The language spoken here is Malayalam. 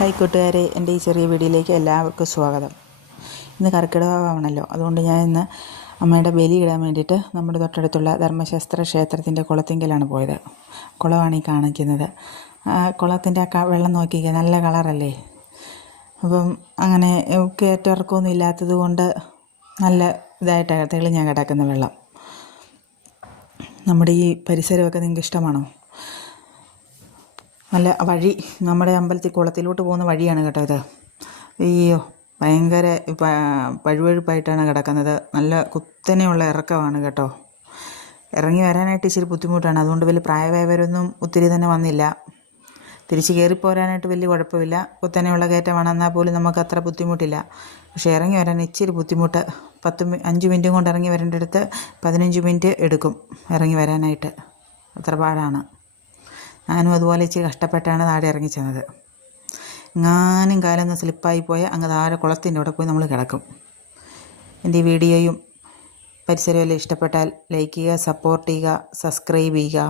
ഹായ് കൂട്ടുകാരെ, എൻ്റെ ഈ ചെറിയ വീഡിയോയിലേക്ക് എല്ലാവർക്കും സ്വാഗതം. ഇന്ന് കർക്കിടകമാണല്ലോ, അതുകൊണ്ട് ഞാൻ ഇന്ന് അമ്മയുടെ ബലി ഇടാൻ വേണ്ടിയിട്ട് നമ്മുടെ തൊട്ടടുത്തുള്ള ധർമ്മശാസ്ത്ര ക്ഷേത്രത്തിൻ്റെ കുളത്തിങ്കലാണ് പോയത്. കുളമാണ് ഈ കാണിക്കുന്നത്. കുളത്തിൻ്റെ വെള്ളം നോക്കിക്കുക, നല്ല കളറല്ലേ. അപ്പം അങ്ങനെ കയറ്റിറക്കമൊന്നും ഇല്ലാത്തത് കൊണ്ട് നല്ല ഇതായിട്ടാണ് തെളിഞ്ഞാൽ കിടക്കുന്ന വെള്ളം. നമ്മുടെ ഈ പരിസരമൊക്കെ നിങ്ങൾക്ക് ഇഷ്ടമാണോ? നല്ല വഴി, നമ്മുടെ അമ്പലത്തിൽ കുളത്തിലോട്ട് പോകുന്ന വഴിയാണ് കേട്ടോ ഇത്. അയ്യോ, ഭയങ്കര പഴുവഴുപ്പായിട്ടാണ് കിടക്കുന്നത്. നല്ല കുത്തനെയുള്ള ഇറക്കമാണ് കേട്ടോ. ഇറങ്ങി വരാനായിട്ട് ഇച്ചിരി ബുദ്ധിമുട്ടാണ്. അതുകൊണ്ട് വലിയ പ്രായമായവരൊന്നും ഒത്തിരി തന്നെ വന്നില്ല. തിരിച്ച് കയറിപ്പോരാനായിട്ട് വലിയ കുഴപ്പമില്ല. കുത്തനെയുള്ള കയറ്റമാണ്, എന്നാൽ പോലും നമുക്ക് അത്ര ബുദ്ധിമുട്ടില്ല. പക്ഷേ ഇറങ്ങി വരാൻ ഇച്ചിരി ബുദ്ധിമുട്ട്. 5 മിനിറ്റും കൊണ്ട് ഇറങ്ങി വരേണ്ടടുത്ത് 15 മിനിറ്റ് എടുക്കും ഇറങ്ങി വരാനായിട്ട്. അത്ര പാടാണ്. ഞാനും അതുപോലെ ഇച്ചിരി കഷ്ടപ്പെട്ടാണ് താഴെ ഇറങ്ങി ചെന്നത്. എങ്ങാനും കാലൊന്ന് സ്ലിപ്പായി പോയാൽ അങ്ങ് താഴെ കുളത്തിൻ്റെ അവിടെ പോയി നമ്മൾ കിടക്കും. എൻ്റെ ഈ വീഡിയോയും പരിസരവും എല്ലാം ഇഷ്ടപ്പെട്ടാൽ ലൈക്ക് ചെയ്യുക, സപ്പോർട്ട് ചെയ്യുക, സബ്സ്ക്രൈബ് ചെയ്യുക.